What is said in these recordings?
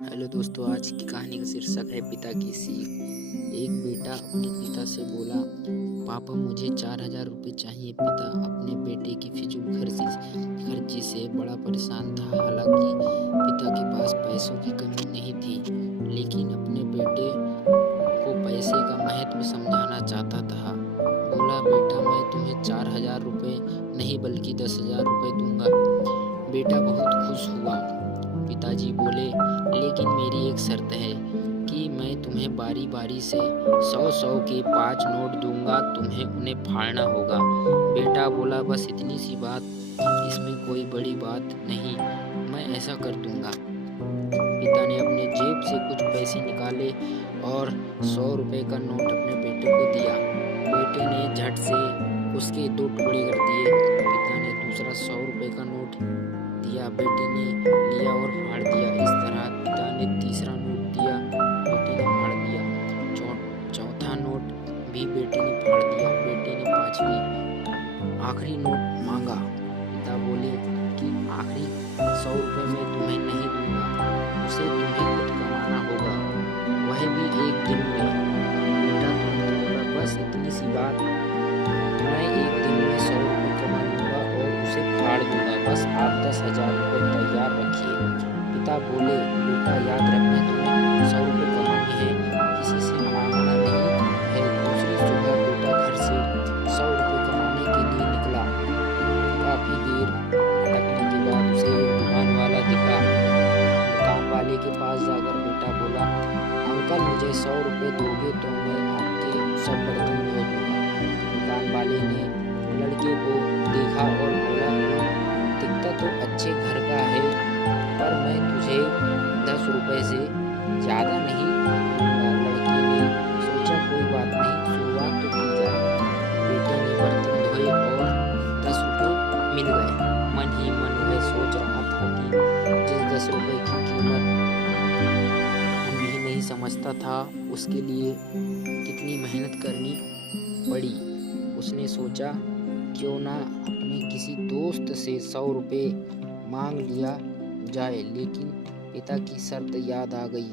Hello दोस्तों, आज की कहानी का शीर्षक है पिता की सीख। एक बेटा अपने पिता से बोला, पापा मुझे 4,000 रुपये चाहिए। पिता अपने बेटे की फिजूल खर्ची से बड़ा परेशान था। हालांकि पिता के पास पैसों की कमी नहीं थी, लेकिन अपने बेटे को पैसे का महत्व समझाना चाहता था। बोला, बेटा मैं तुम्हें 4,000 रुपये नहीं बल्कि 10,000 रुपये दूंगा। बेटा बहुत खुश हुआ। पिताजी बोले, लेकिन मेरी एक शर्त है कि मैं तुम्हें बारी बारी से 100-100 के 5 नोट दूंगा, तुम्हें उन्हें फाड़ना होगा। बेटा बोला, बस इतनी सी बात, इसमें कोई बड़ी बात नहीं, मैं ऐसा कर दूंगा। पिता ने अपने जेब से कुछ पैसे निकाले और 100 रुपए का नोट अपने बेटे को दिया। बेटे ने झट से उसके 2 टुकड़े कर दिए। पिता ने दूसरा 100 रुपए का नोट दिया, बेटे ने लिया और फाड़ दिया। इस तरह पिता ने तीसरा नोट दिया, बेटे ने फाड़ दिया। चौथा नोट भी बेटे ने फाड़ दिया। बेटे ने पांचवी आखिरी नोट मांगा। पिता बोले कि आखिरी 100 रुपए मैं तुम्हें नहीं दूंगा, उसे तुम्हें खुद कमाना होगा, वह भी एक दिन में। बेटा तुरंत बोला, बस इतनी सी बात, मैं एक दिन में 100 रुपये कमा लूंगा और उसे फाड़ दूंगा, बस आप 10,000 रुपये तैयार रखिए। पिता बोले, बेटा याद रखना, तुम्हें 100 रुपये कमाने हैं, किसी से मांगना नहीं है। दूसरी सुबह बेटा घर से 100 रुपये कमाने के लिए निकला। काफी देर भटकने के बाद उसे एक दुकान वाला दिखा। दुकान वाले के पास जाकर बेटा बोला, अंकल मुझे 100 रुपये दोगे तो मैं आपके सब बर्तन धो दूंगा। दुकान वाले ने लड़के को देखा और बोला, दिखता तो अच्छे घर का है, पर मैं तुझे 10 रुपए से ज्यादा नहीं दूंगा। लड़के ने सोचा, कोई बात नहीं, शुरुआत तो की जाए। बेटे ने बर्तन धोए और 10 रुपये मिल गए। मन ही मन वह सोच रहा था कि जिस 10 रुपए की कीमत भी नहीं समझता था, उसके लिए कितनी मेहनत करनी पड़ी। उसने सोचा, क्यों ना अपने किसी दोस्त से 100 रुपये मांग लिया जाए। लेकिन पिता की शर्त याद आ गई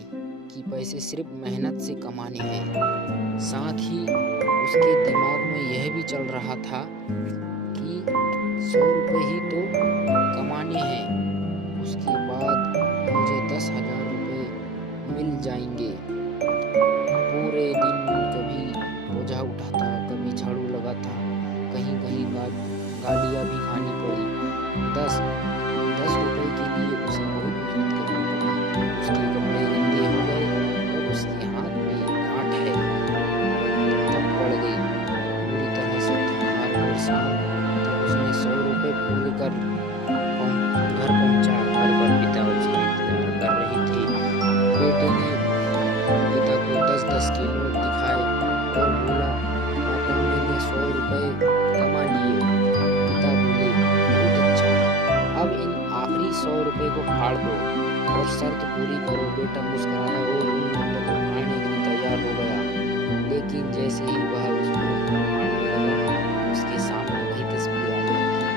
कि पैसे सिर्फ मेहनत से कमाने हैं। साथ ही उसके दिमाग में यह भी चल रहा था कि 100 रुपये ही तो कमाने हैं, उसके बाद मुझे 10,000 रुपये मिल जाएंगे। पूरे दिन कभी बोझा उठाता, कभी झाड़ू लगाता, कहीं कहीं गालियाँ भी खानी पड़ी। 10 रुपए के लिए उसे बहुत मेहनत करनी पड़ी। उसके कपड़े गंदे हो गए और उसके हाथ में गांठ है तब पड़ गई। पूरी तरह से थकान और शाम तब उसने 100 रुपये पूरे कर घर पहुंचा। घर पर पिता उसका इंतजार कर रहे थे। बेटे ने पिता को 10-10 के नोट दिखाए और बोला, पापा मैंने 100 रुपये कमा लिए। पिता बोले, बहुत अच्छा, अब इन आखिरी 100 रुपये को फाड़ दो और शर्त पूरी करो। बेटा मुस्कुराया और उन नोटों को फाड़ने के लिए तैयार हो गया। लेकिन जैसे ही वह उस नोट को फाड़ने लगा, उसके सामने वही तस्वीर आ गई कि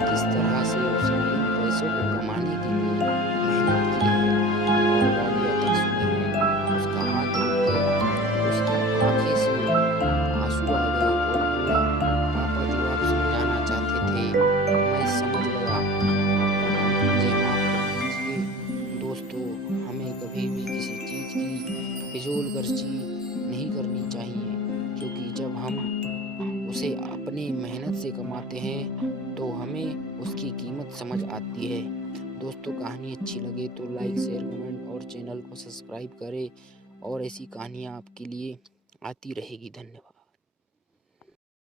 किस तरह से उसने इन पैसों को कमाने के लिए मेहनत की है और गालियाँ तक सुनी है। उसका हाथ रुक गया, उसकी आंखें से आंसू आ गए और बोला, पापा जो आप समझाना चाहते थे मैं समझ गया, मुझे माफ कर दीजिए। दोस्तों, हमें कभी भी किसी चीज़ की फिजूल खर्ची नहीं करनी चाहिए, क्योंकि जब हम उसे अपनी मेहनत से कमाते हैं तो हमें उसकी कीमत समझ आती है। दोस्तों, कहानी अच्छी लगे तो लाइक, शेयर, कमेंट और चैनल को सब्सक्राइब करें और ऐसी कहानियाँ आपके लिए आती रहेगी। धन्यवाद।